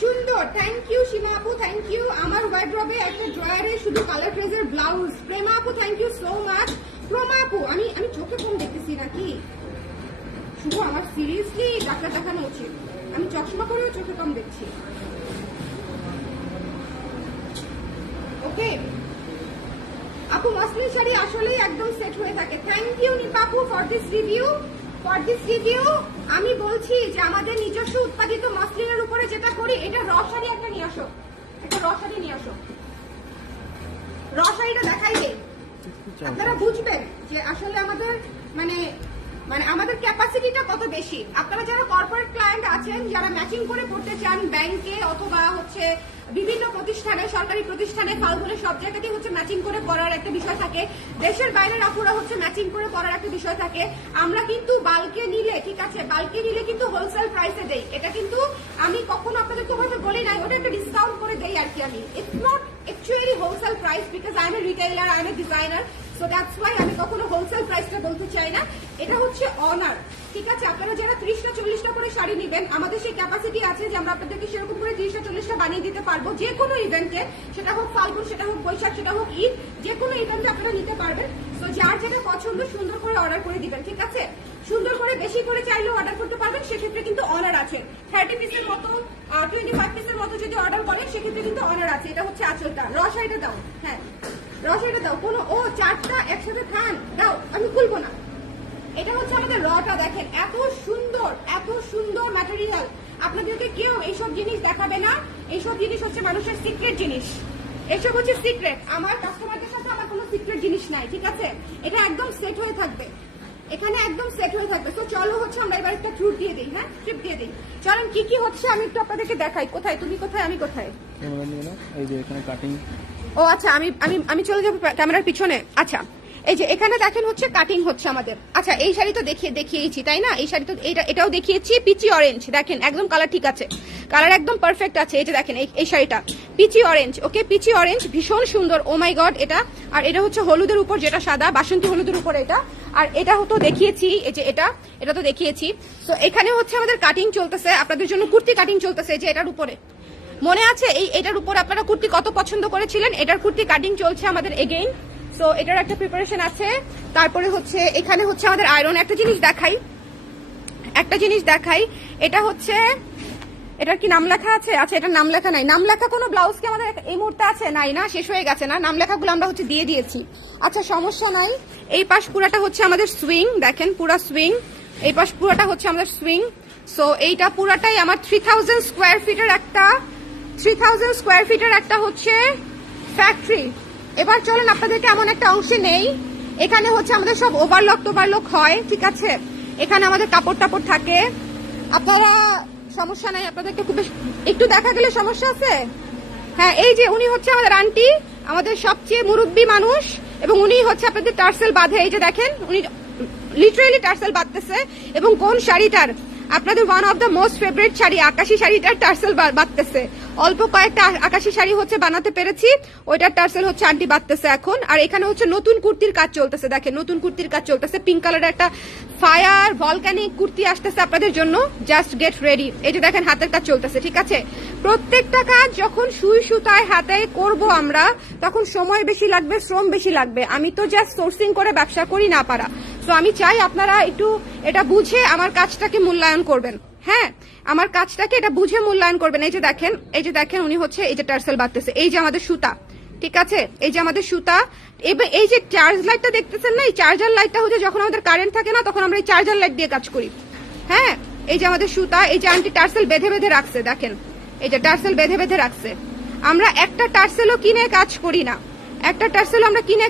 সুন্দর, থ্যাংক ইউ সীমা আপু, থ্যাংক ইউ। আমার ওয়ার্ড্রোব ওয়ার্ড্রবে একটা ড্রয়ারে শুধু কালার ট্রেজের ব্লাউজ। প্রেমা আপু thank you so much. Prema আপু আমি চোখে কম দেখতেছি নাকি? শুধু আমার সিরিয়াসলি ডাক্তার দেখানো উচিত। আমি চশমা করেও চোখে কম দেখছি। ওকে আপু, মসলিন শাড়ি আসলেই একদম সেট হয়ে থাকে। থ্যাংক ইউ নিপা আপু ফর দিস রিভিউ। আমি বলছি যে আমাদের নিজস্ব উৎপাদিত মসলিনের উপরে যেটা করি, এটা র শাড়ি একটা নিয়ে আসো, একটা র শাড়ি নিয়ে আসো। র শাড়িটা দেখাইলে আপনারা বুঝবেন যে আসলে আমাদের মানে আমাদের ক্যাপাসিটিটা কত বেশি। আপনারা যারা কর্পোরেট ক্লায়েন্ট আছেন, যারা ম্যাচিং করে পড়তে চান ব্যাংকে অথবা হচ্ছে বিভিন্ন প্রতিষ্ঠানে, সরকারি প্রতিষ্ঠানে, ফালগুলো সব জায়গাতেই হচ্ছে ম্যাচিং করে পড়ার একটা বিষয় থাকে। দেশের বাইরের আপুরা হচ্ছে ম্যাচিং করে পড়ার একটা বিষয় থাকে। আমরা কিন্তু বাল্কে নিলে, ঠিক আছে, বাল্কে নিলে কিন্তু হোলসেল প্রাইসে দেই। এটা কিন্তু আমি কখনো আপনাদেরকে ওভাবে বলি নাই, ওটা একটা ডিসকাউন্ট করে দেই আর কি। আমি it's not actually wholesale price because I M A retailer, I M A designer, so that's why আমি কখনো হোলসেল প্রাইসটা বলতে চাই না। এটা হচ্ছে অনার, ঠিক আছে। আপনারা যারা 30টা 40টা করে শাড়ি নেবেন, আমাদের সেই ক্যাপাসিটি আছে যে আমরা আপনাদেরকে সেরকম করে 30টা 40টা বানিয়ে দিতে পারবো যে কোনো ইভেন্টে, সেটা হোক ফাল্গুন, সেটা হোক বৈশাখ, সেটা হোক ঈদ, যে কোনো ইভেন্টে আপনারা নিতে পারবেন। তো যার যেটা পছন্দ সুন্দর করে অর্ডার করে দিবেন, ঠিক আছে। সুন্দর করে বেশি করে চাইলেও অর্ডার করতে পারবেন, সেক্ষেত্রে কিন্তু অনার আছে। 30 পিসের মতো 25 পিসের মতো যদি অর্ডার করেন সেক্ষেত্রে কিন্তু অনার আছে। এটা হচ্ছে আঁচলটা। র শাড়িটা দাও, হ্যাঁ র শাড়িটা দাও। কোনো ও 4টা একসাথে থান দাও, আমি খুলবো না। এটা হচ্ছে আমাদের রটা, দেখেন এত সুন্দর ম্যাটেরিয়াল। আপনাদেরকে কেউ এইসব জিনিস দেখাবে না। এইসব জিনিস হচ্ছে মানুষের সিক্রেট জিনিস, এসব হচ্ছে সিক্রেট। আমার কাস্টমারদের সাথে আমার কোনো সিক্রেট জিনিস নাই, ঠিক আছে। এটা একদম সেট হয়ে থাকবে, এখানে একদম সেট হয়ে থাকবে। তো চলো হচ্ছে আমরা এবার একটা ট্রিপ দিয়ে দিই। হ্যাঁ ট্রিপ দিয়ে দিই, চলেন কি কি হচ্ছে আমি একটু আপনাদেরকে দেখাই। কোথায় তুমি, কোথায় আমি, কোথায়? এই যে এখানে কাটিং। ও আচ্ছা, আমি চলে যাবো ক্যামেরার পিছনে। আচ্ছা এই যে এখানে দেখেন হচ্ছে কাটিং হচ্ছে আমাদের। আচ্ছা এই শাড়ি তো দেখিয়েছি তাই না? এই শাড়ি তো এটাও দেখিয়েছি। পিচি অরেঞ্জ, দেখেন একদম কালার ঠিক আছে, কালার একদম পারফেক্ট আছে। এই যে দেখেন এই শাড়িটা পিচি অরেঞ্জ, ওকে পিচি অরেঞ্জ ভীষণ সুন্দর। ও মাই গড এটা। আর এটা হচ্ছে হলুদের উপর, যেটা সাদা বাসন্তী হলুদের উপর এটা। আর এটা তো দেখিয়েছি, এই যে এটা তো দেখিয়েছি। তো এখানে হচ্ছে আমাদের কাটিং চলতেছে, আপনাদের জন্য কুর্তি কাটিং চলতেছে। যে এটার উপরে মনে আছে, এটার উপর আপনারা কুর্তি কত পছন্দ করেছিলেন, এটার কুর্তি কাটিং চলছে আমাদের এগেইন। সো এটার একটা প্রিপারেশন আছে। তারপরে হচ্ছে এখানে হচ্ছে আমাদের আয়রন। একটা জিনিস দেখাই, এটা হচ্ছে, এটার কি নাম লেখা আছে? আচ্ছা এটার নাম লেখা নাই। নাম লেখা কোনো ব্লাউজ কি আমাদের এই মুহূর্তে আছে? নাই না, শেষ হয়ে গেছে না, নাম লেখাগুলো আমরা হচ্ছে দিয়ে দিয়েছি। আচ্ছা সমস্যা নাই। এই পাশ পুরাটা হচ্ছে আমাদের সুইং, দেখেন পুরা সুইং। এই পাশ পুরাটা হচ্ছে আমাদের সুইং। সো এইটা পুরাটাই আমার 3000 স্কোয়ার ফিটের একটা হচ্ছে ফ্যাক্টরি। এবার চলেন আপনাদেরকে এমন একটা অংশে নেই, এখানে হচ্ছে আমাদের সব ওভারলক হয়, ঠিক আছে। এখানে আমাদের কাপড় টাপড় থাকে। আপনারা সমস্যা নাই, আপনাদেরকে খুব একটু দেখা গেলে সমস্যা আছে? হ্যাঁ এই যে উনি হচ্ছে আমাদের আন্টি, আমাদের সবচেয়ে মুরব্বী মানুষ, এবং উনি হচ্ছে আপনাদের টার্সেল বাঁধে। এই যে দেখেন উনি লিটারেলি টার্সেল বাঁধতেছে। এবং কোন শাড়িটার আপনাদের one of the most favourite sari আকাশি শাড়িটার টার্সেল বাঁধতেছে। অল্প কয়েকটা আকাশি শাড়ি হচ্ছে বানাতে পেরেছি, ওইটার টার্সেল হচ্ছে আন্টি বাঁধতেছে এখন। আর এখানে হচ্ছে নতুন কুর্তির কাজ চলতেছে, দেখেন নতুন কুর্তির কাজ চলতেছে। পিঙ্ক কালারের একটা ফায়ার ভলকানিক কুর্তি আসতেছে আপনাদের জন্য, জাস্ট গেট রেডি। এই যে দেখেন হাতের কাজ চলতেছে, ঠিক আছে। প্রত্যেকটা কাজ যখন সুই সুতায় হাতে করব আমরা, তখন সময় বেশি লাগবে, শ্রম বেশি লাগবে। আমি তো জাস্ট সোর্সিং করে ব্যবসা করি না পারা। তো আমি চাই আপনারা একটু এটা বুঝে আমার কাজটাকে মূল্যায়ন করবেন। হ্যাঁ আমার কাজটাকে এটা বুঝে মূল্যায়ন করবেন। এই যে দেখেন উনি হচ্ছে এই যে টার্সেল বাঁধতেছে। এই যে আমাদের সুতা, ঠিক আছে, এই যে আমাদের সুতা। এবার এই যে চার্জ লাইটটা দেখতেছেন না, এই চার্জার লাইটটা হচ্ছে যখন আমাদের কারেন্ট থাকে না, তখন আমরা এই চার্জার লাইট দিয়ে কাজ করি। হ্যাঁ এই যে আমাদের সুতা, এই যে আন্টি টার্সেল বেঁধে রাখছে, দেখেন এই যে টার্সেল বেঁধে রাখছে। আমরা একটা টার্সেলও কিনে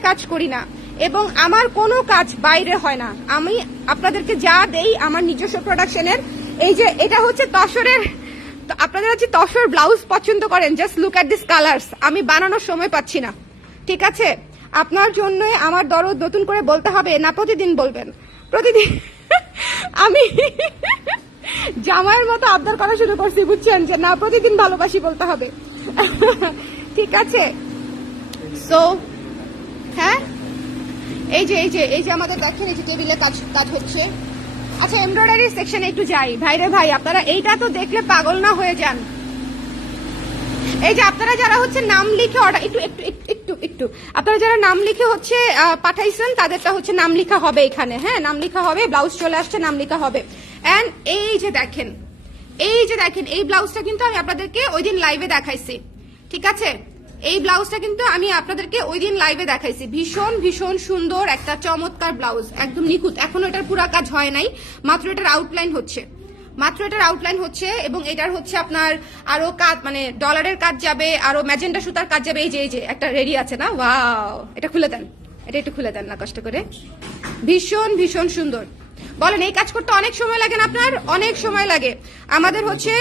কাজ করি না, এবং আমার কোনো কাজ বাইরে হয় না। আমি আপনাদেরকে যা দেই আমার নিজস্ব প্রোডাকশনের। এই যে এটা হচ্ছে তসরের, আপনাদের হচ্ছে তসর ব্লাউজ পছন্দ করেন, just look at this colours. আমি বানানোর সময় পাচ্ছি না, ঠিক আছে। আপনার জন্য আমার দরদ নতুন করে বলতে হবে না, প্রতিদিন বলবেন, প্রতিদিন। আমি জামাইয়ের মতো আবদার করা শুরু করছি, বুঝছেন, যে না প্রতিদিন ভালোবাসি বলতে হবে, ঠিক আছে। সো হ্যাঁ এই যে আমাদের দেখেন এই যে টেবিলে কাজ হচ্ছে। আচ্ছা এমব্রয়ডারি সেকশনে একটু যাই। ভাইরে ভাই আপনারা এইটা তো দেখলে পাগল না হয়ে যান। এই যে আপনারা যারা হচ্ছে নাম লিখে অর্ডার একটু আপনারা যারা নাম লিখে হচ্ছে পাঠাইছেন তাদেরটা হচ্ছে নাম লেখা হবে এখানে, হ্যাঁ নাম লেখা হবে, ব্লাউজ চলে আসছে নাম লেখা হবে। এন্ড এই যে দেখেন এই ব্লাউজটা কিন্তু আমি আপনাদেরকে ওই দিন লাইভে দেখাইছি, ঠিক আছে? এই ব্লাউজটা কিন্তু আমি আপনাদেরকে ওই দিন লাইভে দেখাইছি। ভীষণ ভীষণ সুন্দর একটা চমৎকার ব্লাউজ, একদম নিখুঁত। এখনো এটার পুরা কাজ হয় নাই, মাত্র এটার আউটলাইন হচ্ছে এবং এটার হচ্ছে আপনার আরো কাজ, মানে ডলারের কাজ যাবে, আরো ম্যাজেন্টা সুতার কাজ যাবে। এই যে একটা রেডি আছে না, ওয়াও, এটা খুলে দেন, এটা একটু খুলে দেন না কষ্ট করে। ভীষণ ভীষণ সুন্দর। বলেন এই কাজ করতে অনেক সময় লাগে না আপনার? অনেক সময় লাগে আমাদের হচ্ছে।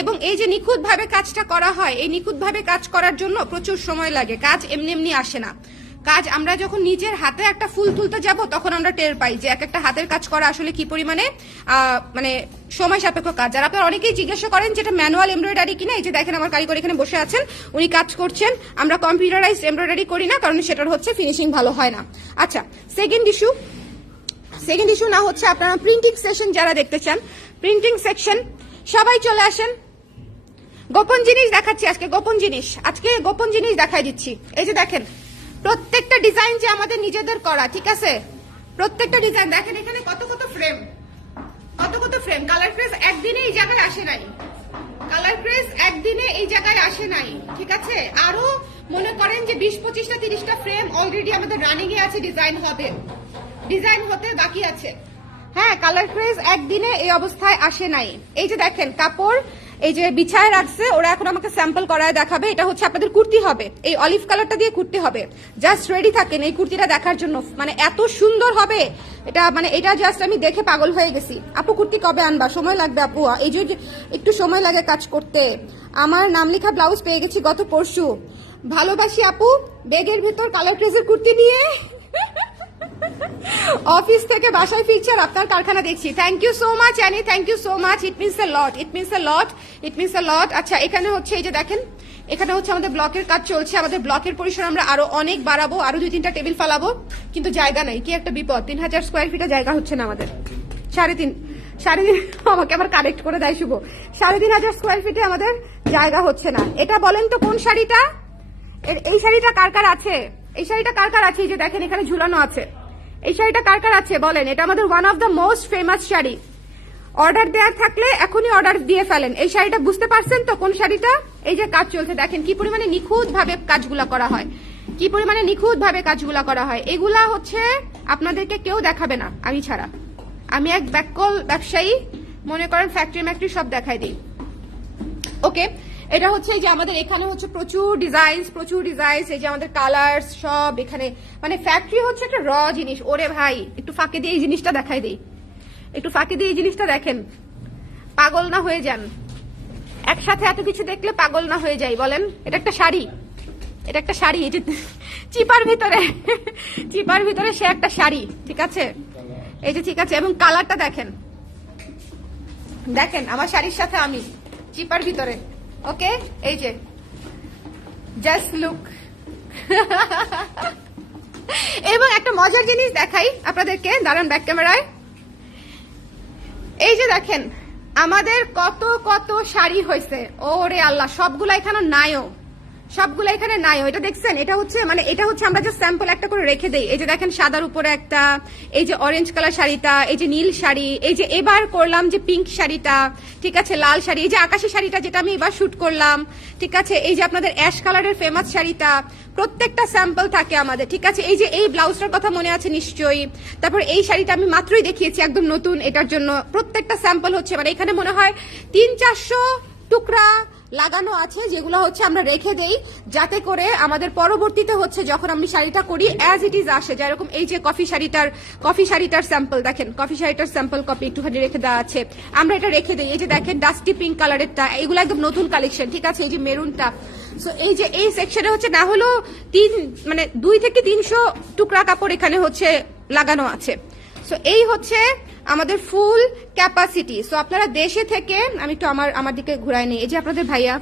এবং এই যে নিখুঁত ভাবে কাজটা করা হয়, এই নিখুঁত ভাবে কাজ করার জন্য প্রচুর সময় লাগে। কাজ এমনি এমনি আসে না। কাজ আমরা যখন নিজের হাতে একটা ফুল তুলতে যাব তখন আমরা টের পাই যে এক একটা হাতের কাজ করা আসলে কি পরিমাণে মানে সময় সাপেক্ষ কাজ। আর আপনারা অনেকেই জিজ্ঞাসা করেন যেটা ম্যানুয়াল এমব্রয়ডারি কিনা। এই যে দেখেন আমার কারিগর এখানে বসে আছেন, উনি কাজ করছেন। আমরা কম্পিউটারাইজড এমব্রয়ডারি করি না, কারণ সেটার হচ্ছে ফিনিশিং ভালো হয় না। আচ্ছা, সেকেন্ড ইস্যু না হচ্ছে আপনারা প্রিন্টিং সেকশন যারা দেখতে চান, প্রিন্টিং সেকশন সবাই চলে আসেন। গোপন জিনিস দেখাচ্ছি আজকে, গোপন জিনিস দেখাই দিচ্ছি। এই যে দেখেন প্রত্যেকটা ডিজাইন যে আমাদের নিজেদের করা, ঠিক আছে? প্রত্যেকটা ডিজাইন দেখেন এখানে কত কত ফ্রেম। কালার ক্রেজ একদিনে এই জায়গায় আসে নাই, ঠিক আছে? আরো মনে করেন যে 20-25টা 30টা ফ্রেম অলরেডি আমাদের রানিং এ আছে, ডিজাইন হতে বাকি আছে। হ্যাঁ, কালার ক্রেজ একদিনে এই অবস্থায় আসে নাই। এই যে দেখেন কাপড় এই যে বিছায় রাখছে, ওরা এখন আমাকে স্যাম্পল করায় দেখাবে। এটা হচ্ছে আপনাদের কুর্তি হবে, এই অলিভ কালারটা দিয়ে কুর্তি হবে। জাস্ট রেডি থাকেন এই কুর্তিটা দেখার জন্য, মানে এত সুন্দর হবে এটা, মানে এটা জাস্ট আমি দেখে পাগল হয়ে গেছি। আপু কুর্তি কবে আনবা? সময় লাগবে আপু, এই যে একটু সময় লাগে কাজ করতে। আমার নাম লেখা ব্লাউজ পেয়ে গেছি গত পরশু। ভালোবাসি আপু, ব্যাগের ভেতর কালার ক্রেজের কুর্তি নিয়ে অফিস থেকে বাসায় ফিরছে আর আপনার কারখানা দেখছি। Thank you so much Annie, thank you so much. It means a lot. আচ্ছা, এখানে হচ্ছে এই যে দেখেন, এখানে হচ্ছে আমাদের ব্লকের কাজ চলছে। আমাদের ব্লকের পরিসর আমরা আরো অনেক বাড়াবো, আরো 2-3টা টেবিল ফালাবো, কিন্তু জায়গা নাই। কি একটা বিপদ, 3000 স্কোয়ার ফিটে জায়গা হচ্ছে না আমাদের। 3.5 আমাকে আবার কারেক্ট করে দেয় শুভ। 3.5 স্কোয়ার ফিটে আমাদের জায়গা হচ্ছে না। এটা বলেন তো কোন শাড়িটা? এই শাড়িটা কার কার আছে? এই যে দেখেন এখানে ঝুলানো আছে। এই শাড়িটা কার কার আছে বলেন? এটা আমাদের one of the most famous sari. Order দেওয়ার থাকলে এখনই অর্ডার দিয়ে ফেলেন। এই শাড়িটা বুঝতে পারছেন তো কোন শাড়িটা? এই যে কাজ চলছে দেখেন কি পরিমাণে নিখুঁত ভাবে কাজগুলা করা হয়, এগুলা হচ্ছে আপনাদেরকে কেউ দেখাবে না আমি ছাড়া। আমি এক ব্যাককল ব্যবসায়ী, মনে করেন ফ্যাক্টরি সব দেখাই দিই। ওকে, এটা হচ্ছে এই যে আমাদের এখানে হচ্ছে প্রচুর ডিজাইনস। এই যে আমাদের কালার্স সব এখানে, মানে ফ্যাক্টরি হচ্ছে একটা র জিনিস। ওরে ভাই, একটু ফাঁকে দিয়ে এই জিনিসটা দেখাই দিই, দেখেন, পাগল না হয়ে যান। একসাথে এত কিছু দেখলে পাগল না হয়ে যাই বলেন? এটা একটা শাড়ি, এই যে চিপার ভিতরে সে একটা শাড়ি, ঠিক আছে? এই যে ঠিক আছে, এবং কালারটা দেখেন আমার শাড়ির সাথে আমি চিপার ভিতরে। ওকে, এই যে জাস্ট লুক। এবং একটা মজার জিনিস দেখাই আপনাদেরকে, দাঁড়ান ব্যাক ক্যামেরায়। এই যে দেখেন আমাদের কত কত শাড়ি হয়েছে। ওরে আল্লাহ, সবগুলা এখানে নাইও। এটা দেখছেন? এটা হচ্ছে আমরা যে স্যাম্পল একটা করে রেখে দেই। এই যে দেখেন সাদার উপরে একটা, এই যে অরেঞ্জ কালার শাড়িটা, এই যে নীল শাড়ি, এই যে এবার করলাম যে পিঙ্ক শাড়িটা, ঠিক আছে, লাল শাড়ি, এই যে আকাশি শাড়িটা যেটা আমি এবার শুট করলাম, ঠিক আছে, এই যে আপনাদের অ্যাশ কালারের ফেমাস শাড়িটা, প্রত্যেকটা স্যাম্পল থাকে আমাদের, ঠিক আছে? এই যে এই ব্লাউজটার কথা মনে আছে নিশ্চয়ই। তারপর এই শাড়িটা আমি মাত্রই দেখিয়েছি, একদম নতুন, এটার জন্য প্রত্যেকটা স্যাম্পল হচ্ছে, মানে এখানে মনে হয় 300-400 টুকরা লাগানো আছে, যেগুলো হচ্ছে আমরা রেখে দেই যাতে করে আমাদের পরবর্তীতে হচ্ছে যখন আমি শাড়িটা করি অ্যাজ ইট ইজ আসে। যেরকম এই যে কফি শাড়িটার স্যাম্পল দেখেন, কপি একটুখানি রেখে দেওয়া আছে, আমরা এটা রেখে দিই। এই যে দেখেন ডাস্টি পিঙ্ক কালারেরটা, এগুলো একদম নতুন কালেকশন, ঠিক আছে? এই যে মেরুনটা। সো এই যে এই সেকশনে হচ্ছে না হলেও 2 থেকে 300 টুকরা কাপড় এখানে হচ্ছে লাগানো আছে। সো এই হচ্ছে আমাদের ফুল ক্যাপাসিটি। সো আপনারা দেশে থেকে, আমি একটু আমার দিকে ঘুরাই নিই। এই যে আপনাদের ভাইয়া,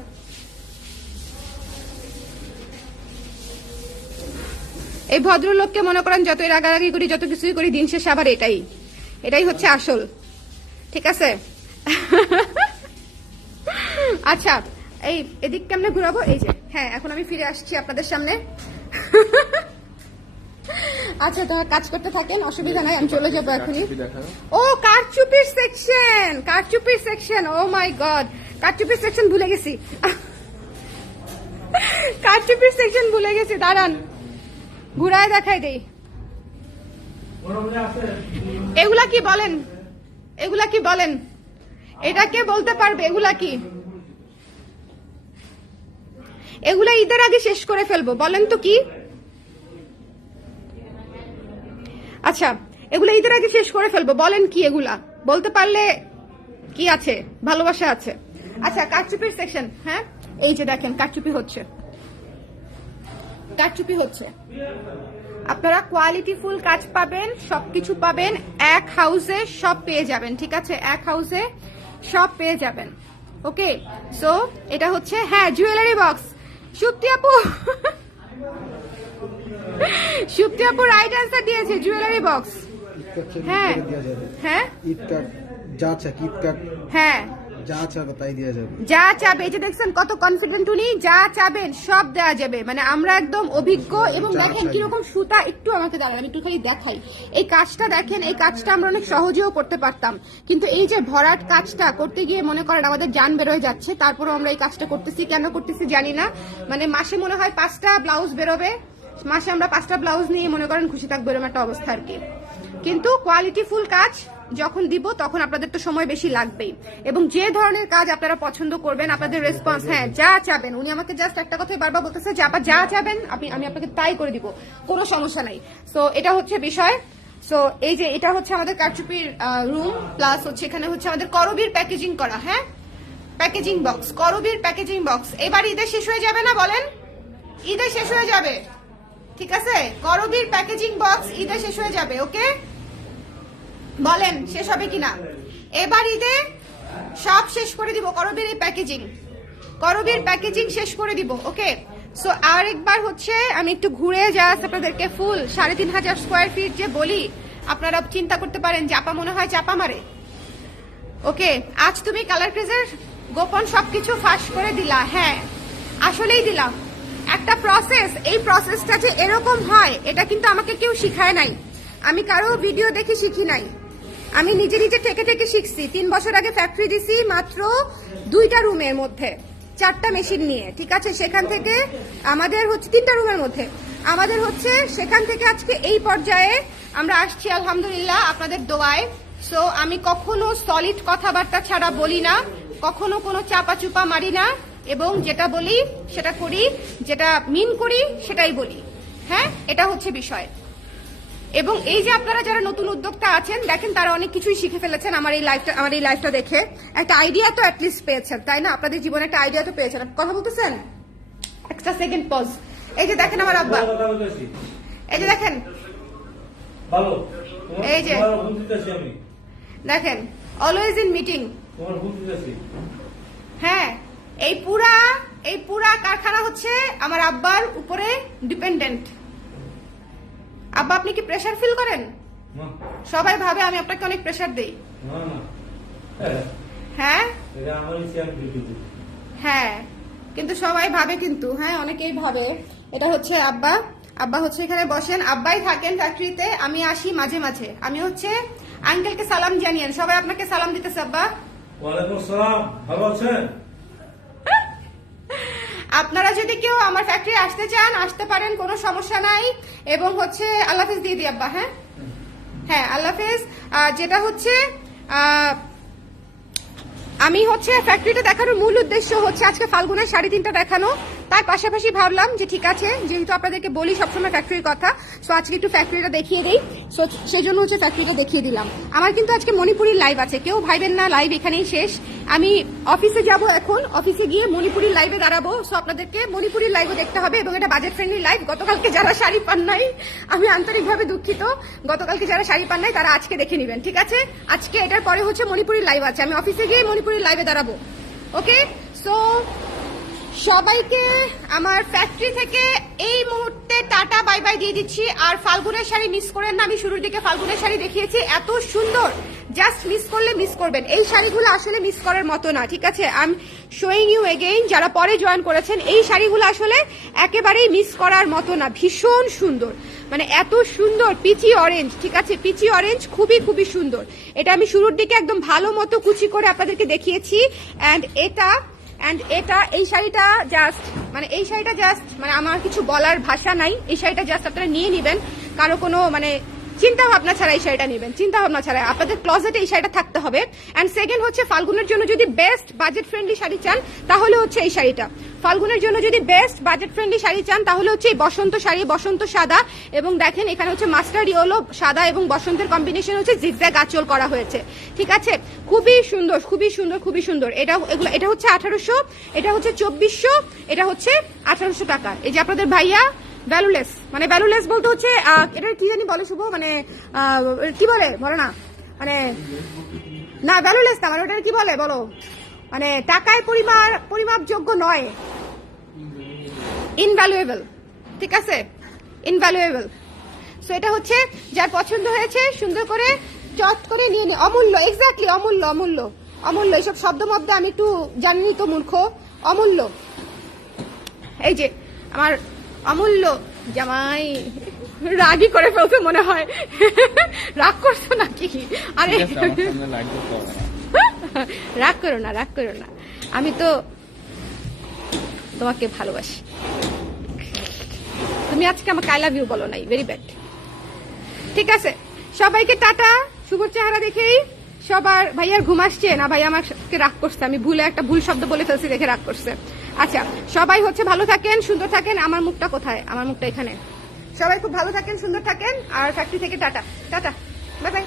এই ভদ্রলোককে মনে করেন যতই রাগারাগি করি, যত কিছুই করি, দিন শেষে আবার এটাই হচ্ছে আসল, ঠিক আছে? আচ্ছা, এই এদিক কেমনে ঘুরাবো, এই যে হ্যাঁ এখন আমি ফিরে আসছি আপনাদের সামনে। আচ্ছা তোমার কাজ করতে থাকেন, অসুবিধা নাই, আমি চলে যাবো এখনই। ও কারচুপির সেকশন, কারচুপির সেকশন, ও মাই গড, কারচুপির সেকশন ভুলে গেছি, কারচুপির সেকশন ভুলে গেছি, দাঁড়ান ঘুরায় দেখাই দেই। এগুলা কি বলেন, এগুলা কি বলেন, এটা কে বলতে পারবে এগুলা কি? এগুলা ঈদের আগে শেষ করে ফেলবো, বলেন তো কি? আচ্ছা এগুলা ঈদের আগে শেষ করে ফেলবো, বলেন কি এগুলা? বলতে পারলে কি আছে, ভালোবাসা আছে। আচ্ছা কারচুপির সেকশন, হ্যাঁ এই যে দেখেন কারচুপি হচ্ছে, কারচুপি হচ্ছে। আপনারা কোয়ালিটিফুল কাজ পাবেন, সবকিছু পাবেন এক হাউসে, সব পেয়ে যাবেন, ঠিক আছে? এক হাউসে সব পেয়ে যাবেন। ওকে সো এটা হচ্ছে হ্যাঁ জুয়েলারি বক্স। সুপ্তি আপু, সুপ্তি আপু রাইট অ্যান্সার দিয়েছে, জুয়েলারি বক্স। হ্যাঁ হ্যাঁ হ্যাঁ যা চাবে তাই দেওয়া যাবে, যা চাবে, এই যে দেখছেন কত কনফিডেন্ট উনি, যা চাবেন সব দেওয়া যাবে, মানে আমরা একদম অভিজ্ঞ। এবং দেখেন কিরকম সুতা, একটু আমাকে দাঁড়ান আমি একটু খালি দেখাই, এই কাজটা দেখেন, এই কাজটা আমরা অনেক সহজেও করতে পারতাম, কিন্তু এই যে ভরাট কাজটা করতে গিয়ে মনে করেন আমাদের জান বেরোয় যাচ্ছে, তারপরেও আমরা এই কাজটা করতেছি। কেন করতেছি জানি না, মানে মাসে মনে হয় 5টা ব্লাউজ বেরোবে, মাসে আমরা 5টা ব্লাউজ নিয়ে মনে করেন খুশি থাকবো, এরকম একটা অবস্থা আর কি। কিন্তু কোয়ালিটিফুল কাজ যখন দিব তখন আপনাদের তো সময় বেশি লাগবেই, এবং যে ধরনের কাজ আপনারা পছন্দ করবেন, আপনাদের রেসপন্স, হ্যাঁ যা চাবেন, উনি আমাকে জাস্ট একটা কথাই বারবার বলতেছে যে আপা যা চাবেন আমি আপনাকে তাই করে দিব, কোনো সমস্যা নাই। সো এটা হচ্ছে বিষয়। সো এই যে এটা হচ্ছে আমাদের কারচুপির রুম, প্লাস হচ্ছে এখানে হচ্ছে আমাদের করবির প্যাকেজিং করা, হ্যাঁ প্যাকেজিং বক্স, করবির প্যাকেজিং বক্স। এবার ঈদের শেষ হয়ে যাবে না বলেন, ঈদের শেষ হয়ে যাবে, ঠিক আছে? করবির প্যাকেজিং বক্স ঈদের শেষ হয়ে যাবে, ওকে বলেন শেষ হবে কিনা? এবার ঈদে সব শেষ করে দিব, করবির এই প্যাকেজিং, করবির প্যাকেজিং শেষ করে দিব, ওকে। সো আরেকবার হচ্ছে আমি একটু ঘুরে জাস্ট আপনাদেরকে ফুল 3500 স্কোয়ার ফিট যে বলি, আপনারা চিন্তা করতে পারেন যে আপা মনে হয় চাপা মারে। ওকে আজ তুমি কালার ক্রেজের গোপন সবকিছু ফাঁস করে দিলা, হ্যাঁ আসলেই দিলাম। একটা প্রসেস, এই প্রসেসটা যে এরকম হয় এটা কিন্তু আমাকে কেউ শিখায় নাই, আমি কারো ভিডিও দেখে শিখি নাই, আমি নিজে নিজে থেকে থেকে শিখছি। 3 বছর আগে ফ্যাক্টরি দিছি মাত্র 2টা রুমের মধ্যে 4টা মেশিন নিয়ে, ঠিক আছে? সেখান থেকে আমাদের হচ্ছে 3টা রুমের মধ্যে আমাদের হচ্ছে, সেখান থেকে আজকে এই পর্যায়ে আমরা আসছি আলহামদুলিল্লাহ আপনাদের দোয়ায়। সো আমি কখনো সলিড কথাবার্তা ছাড়া বলি না, কখনো কোনো চাপা চুপা মারি না, এবং যেটা বলি সেটা করি, যেটা মিন করি সেটাই বলি, হ্যাঁ এটা হচ্ছে বিষয়। এবং এই যে আপনারা যারা নতুন উদ্যোক্তা আছেন দেখেন, তারা অনেক কিছুই শিখে ফেলেছেন আমার এই লাইফটা দেখে, একটা আইডিয়া তো অ্যাটলিস্ট পেয়েছেন, তাই না? আপনাদের জীবনে একটা আইডিয়া তো পেয়েছেন। কথা বলতেছেন, একটা সেকেন্ড পজ। এই যে দেখেন আমার আব্বা, এই যে দেখেন, এই যে দেখেন অলওয়েজ ইন মিটিং, হ্যাঁ এই পুরা কারখানা হচ্ছে আমার আব্বার উপরে ডিপেন্ডেন্ট। আব্বা আপনি কি প্রেসার ফিল করেন? সবাই ভাবে আমি আপনাকে অনেক প্রেসার দেই, হ্যাঁ হ্যাঁ কিন্তু সবাই ভাবে, কিন্তু হ্যাঁ অনেকেই ভাবে। এটা হচ্ছে আব্বা, আব্বা হচ্ছে এখানে বসেন, আব্বাই থাকেন ফ্যাক্টরিতে, আমি আসি মাঝে মাঝে। আমি হচ্ছে আঙ্কেলকে সালাম জানিয়েন, সবাই আপনাকে সালাম দিতেছে। আব্বা ওয়ালাইকুম আসসালাম, ভালো আছেন? আপনারা যদি কেউ আমার ফ্যাক্টরি আসতে চান আসতে পারেন, কোনো সমস্যা নাই। এবং হচ্ছে আল্লাহ হাফেজ দিয়ে দিই আব্বা, হ্যাঁ হ্যাঁ আল্লাহ হাফেজ। যেটা হচ্ছে আমি হচ্ছে ফ্যাক্টরিটা দেখানোর মূল উদ্দেশ্য হচ্ছে আজকে ফাল্গুনের 3.5টা দেখানো, তার পাশাপাশি ভাবলাম যে ঠিক আছে যেহেতু আপনাদেরকে বলি সবসময় ফ্যাক্টরির কথা, সো আজকে একটু ফ্যাক্টরিটা দেখিয়ে দিই, সো সেই জন্য হচ্ছে ফ্যাক্টরিটা দেখিয়ে দিলাম। আমার কিন্তু আজকে মণিপুরির লাইভ আছে, কেউ ভাইবেন না লাইভ এখানেই শেষ, আমি অফিসে যাব, এখন অফিসে গিয়ে মণিপুরির লাইভে দাঁড়াবো, সো আপনাদেরকে মণিপুরির লাইভও দেখতে হবে। এবং এটা বাজেট ফ্রেন্ডলি লাইভ, গতকালকে যারা শাড়ি পান নাই আমি আন্তরিকভাবে দুঃখিত, গতকালকে যারা শাড়ি পান নাই তারা আজকে দেখে নেবেন, ঠিক আছে? আজকে এটার পরে হচ্ছে মণিপুরির লাইভ আছে, আমি অফিসে গিয়ে মণিপুরির লাইভে দাঁড়াবো, ওকে? সো সবাইকে আমার ফ্যাক্টরি থেকে এই মুহূর্তে টাটা বাই বাই দিয়ে দিচ্ছি। আর ফাল্গুনের শাড়ি মিস করেন না, আমি শুরুর দিকে ফাল্গুনের শাড়ি দেখিয়েছি, এত সুন্দর জাস্ট মিস করলে মিস করবেন। এই শাড়িগুলো আসলে মিস করার মতো না, ঠিক আছে? I am showing you again, যারা পরে জয়েন করেছেন, এই শাড়িগুলো আসলে একেবারেই মিস করার মতো না। ভীষণ সুন্দর, মানে এত সুন্দর পিচি অরেঞ্জ, ঠিক আছে? পিচি অরেঞ্জ খুবই খুবই সুন্দর। এটা আমি শুরুর দিকে একদম ভালো মতো কুচি করে আপনাদেরকে দেখিয়েছি। অ্যান্ড এটা এই শাড়িটা জাস্ট মানে আমার কিছু বলার ভাষা নাই। এই শাড়িটা জাস্ট আপনারা নিয়ে নেবেন, কারো কোনো মানে চিন্তা ভাবনা ছাড়া এই শাড়িটা নেবেন, চিন্তা ভাবনা ছাড়া। আপনাদের ক্লোজেটে এই শাড়িটা থাকতে হবে। অ্যান্ড সেকেন্ড হচ্ছে ফাল্গুনের জন্য যদি বেস্ট বাজেট ফ্রেন্ডলি শাড়ি চান তাহলে হচ্ছে এই শাড়িটা। ফাল্গুনের জন্য যদি বেস্ট বাজেট ফ্রেন্ডলি শাড়ি চান তাহলে হচ্ছে এই বসন্ত শাড়ি, বসন্ত সাদা, এবং দেখেন এখানে হচ্ছে মাস্টার্ড ইয়েলো, সাদা এবং বসন্তের কম্বিনেশন হচ্ছে জিগজ্যাগ আঁচল করা হয়েছে, ঠিক আছে? খুবই সুন্দর, খুবই সুন্দর, খুবই সুন্দর। এটা হচ্ছে 1800, এটা হচ্ছে 2400, এটা হচ্ছে 1800 টাকা। এই যে আপনাদের ভাইয়া ভ্যালুলেস, মানে ভ্যালুলেস বলতে হচ্ছে এটা কি জানি বলে শুভ, মানে কি বলে বলো না, মানে না ভ্যালুলেস না, মানে ওটা কি বলে বলো, মানে টাকায় পরিমাপযোগ্য নয়, ইনভ্যালুয়েবল, ঠিক আছে? ইনভ্যালুয়েবল। সো এটা হচ্ছে যার পছন্দ হয়েছে সুন্দর করে চট করে নিয়ে নে। অমূল্য, এক্স্যাক্টলি, অমূল্য, অমূল্য, অমূল্য। এইসব শব্দ মধ্যে আমি একটু জানি তো মূর্খ। অমূল্য, এই যে আমার অমূল্য জামাই রাগই করে ফেলছে মনে হয়। রাগ করছো নাকি? আরে রাগ করো না, রাগ করো না, আমি তো তোমাকে ভালোবাসি। তুমি আজকে আমাকে আই লাভ ইউ বলো নাই, ভেরি ব্যাড। ঠিক আছে, সবাইকে টাটা। শুভ চেহারা দেখেই সবার ভাইয়ার ঘুম আসছে না, ভাই আমাকে রাগ করছে, আমি ভুলে একটা ভুল শব্দ বলে ফেলছি দেখে রাগ করছে। আচ্ছা, সবাই হচ্ছে ভালো থাকেন, সুন্দর থাকেন। আমার মুখটা কোথায়? আমার মুখটা এখানে। সবাই খুব ভালো থাকেন, সুন্দর থাকেন, আর ফ্যাক্টরি থেকে টাটা, টাটা, বাই বাই।